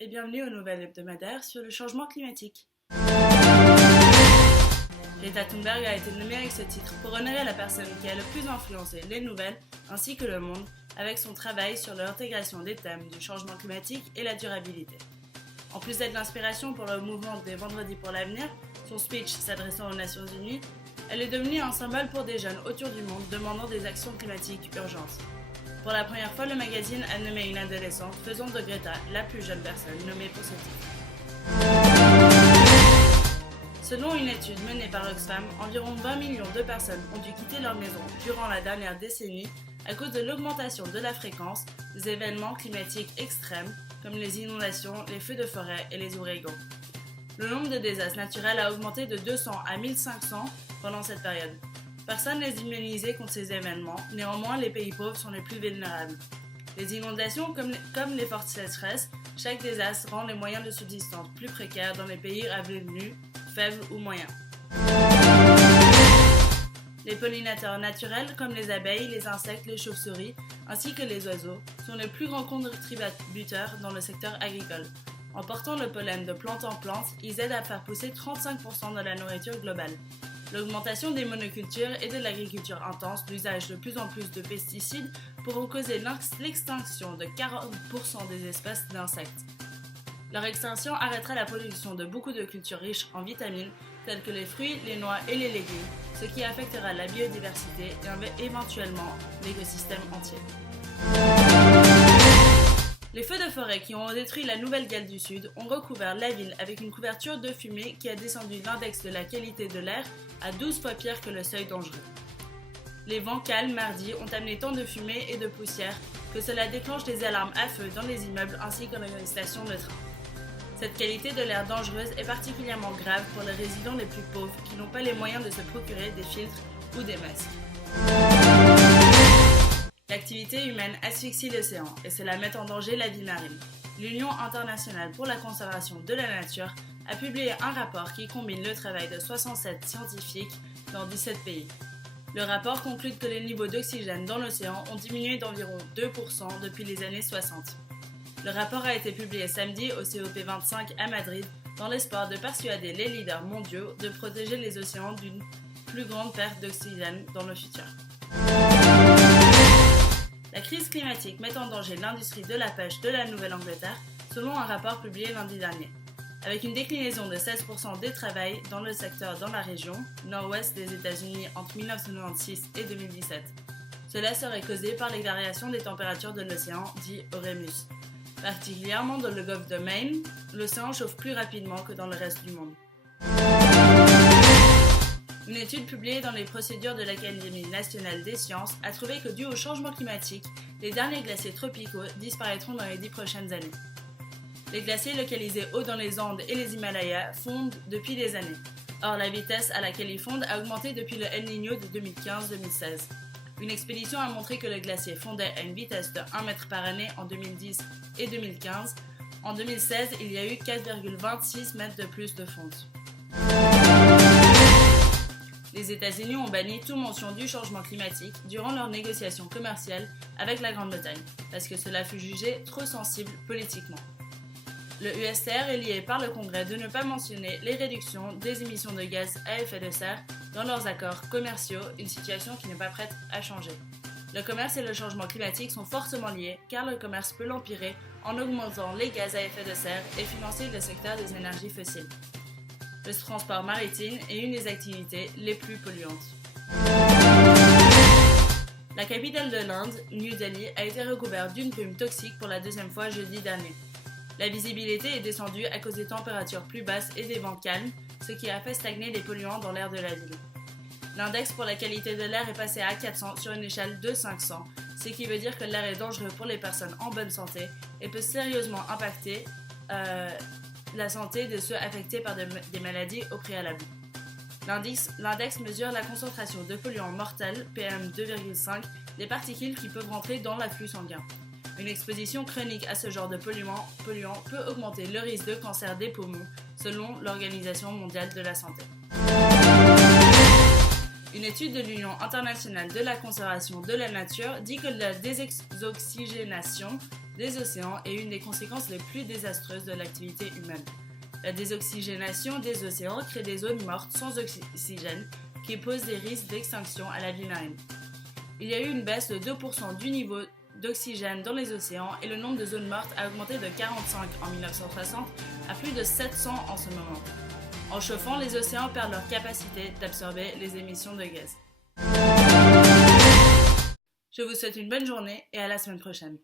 et bienvenue au nouvel hebdomadaire sur le changement climatique. Greta Thunberg a été nommée avec ce titre pour honorer la personne qui a le plus influencé les nouvelles ainsi que le monde avec son travail sur l'intégration des thèmes du changement climatique et la durabilité. En plus d'être l'inspiration pour le mouvement des Vendredis pour l'avenir, son speech s'adressant aux Nations Unies, elle est devenue un symbole pour des jeunes autour du monde demandant des actions climatiques urgentes. Pour la première fois, le magazine a nommé une adolescente, faisant de Greta la plus jeune personne nommée pour ce titre. Selon une étude menée par Oxfam, environ 20 millions de personnes ont dû quitter leur maison durant la dernière décennie à cause de l'augmentation de la fréquence des événements climatiques extrêmes comme les inondations, les feux de forêt et les ouragans. Le nombre de désastres naturels a augmenté de 200 à 1500 pendant cette période. Personne n'est immunisé contre ces événements, néanmoins les pays pauvres sont les plus vulnérables. Les inondations comme les fortes sécheresses, chaque désastre rend les moyens de subsistance plus précaires dans les pays à revenus faibles ou moyens. Les pollinateurs naturels comme les abeilles, les insectes, les chauves-souris ainsi que les oiseaux sont les plus grands contributeurs dans le secteur agricole. En portant le pollen de plante en plante, ils aident à faire pousser 35% de la nourriture globale. L'augmentation des monocultures et de l'agriculture intense, l'usage de plus en plus de pesticides pourront causer l'extinction de 40% des espèces d'insectes. Leur extinction arrêtera la production de beaucoup de cultures riches en vitamines, telles que les fruits, les noix et les légumes, ce qui affectera la biodiversité et éventuellement l'écosystème entier. Les feux de forêt qui ont détruit la Nouvelle-Galles du Sud ont recouvert la ville avec une couverture de fumée qui a descendu l'index de la qualité de l'air à 12 fois pire que le seuil dangereux. Les vents calmes mardi ont amené tant de fumée et de poussière que cela déclenche des alarmes à feu dans les immeubles ainsi que dans les stations de train. Cette qualité de l'air dangereuse est particulièrement grave pour les résidents les plus pauvres qui n'ont pas les moyens de se procurer des filtres ou des masques. L'activité humaine asphyxie l'océan et cela met en danger la vie marine. L'Union internationale pour la conservation de la nature a publié un rapport qui combine le travail de 67 scientifiques dans 17 pays. Le rapport conclut que les niveaux d'oxygène dans l'océan ont diminué d'environ 2% depuis les années 60. Le rapport a été publié samedi au COP25 à Madrid dans l'espoir de persuader les leaders mondiaux de protéger les océans d'une plus grande perte d'oxygène dans le futur. La crise climatique met en danger l'industrie de la pêche de la Nouvelle-Angleterre, selon un rapport publié lundi dernier. Avec une déclinaison de 16% des travails dans le secteur dans la région nord-ouest des États-Unis entre 1996 et 2017. Cela serait causé par les variations des températures de l'océan, dit Oremus. Particulièrement dans le golfe de Maine, l'océan chauffe plus rapidement que dans le reste du monde. Une étude publiée dans les procédures de l'Académie nationale des sciences a trouvé que dû au changement climatique, les derniers glaciers tropicaux disparaîtront dans les 10 prochaines années. Les glaciers localisés haut dans les Andes et les Himalayas fondent depuis des années. Or, la vitesse à laquelle ils fondent a augmenté depuis le El Niño de 2015-2016. Une expédition a montré que le glacier fondait à une vitesse de 1 mètre par année en 2010 et 2015. En 2016, il y a eu 4,26 mètres de plus de fonte. Les États-Unis ont banni toute mention du changement climatique durant leurs négociations commerciales avec la Grande-Bretagne, parce que cela fut jugé trop sensible politiquement. Le USTR est lié par le Congrès de ne pas mentionner les réductions des émissions de gaz à effet de serre dans leurs accords commerciaux, une situation qui n'est pas prête à changer. Le commerce et le changement climatique sont fortement liés car le commerce peut l'empirer en augmentant les gaz à effet de serre et financer le secteur des énergies fossiles. Le transport maritime est une des activités les plus polluantes. La capitale de l'Inde, New Delhi, a été recouverte d'une brume toxique pour la deuxième fois jeudi dernier. La visibilité est descendue à cause des températures plus basses et des vents calmes, ce qui a fait stagner les polluants dans l'air de la ville. L'index pour la qualité de l'air est passé à 400 sur une échelle de 500, ce qui veut dire que l'air est dangereux pour les personnes en bonne santé et peut sérieusement impacter la santé de ceux affectés par des maladies au préalable. L'index mesure la concentration de polluants mortels, PM2,5, des particules qui peuvent rentrer dans l'afflux sanguin. Une exposition chronique à ce genre de polluants peut augmenter le risque de cancer des poumons, selon l'Organisation mondiale de la santé. Une Une étude de l'Union internationale de la conservation de la nature dit que la désoxygénation des océans est une des conséquences les plus désastreuses de l'activité humaine. La désoxygénation des océans crée des zones mortes sans oxygène qui posent des risques d'extinction à la vie marine. Il y a eu une baisse de 2% du niveau d'oxygène dans les océans et le nombre de zones mortes a augmenté de 45 en 1960 à plus de 700 en ce moment. En chauffant, les océans perdent leur capacité d'absorber les émissions de gaz. Je vous souhaite une bonne journée et à la semaine prochaine.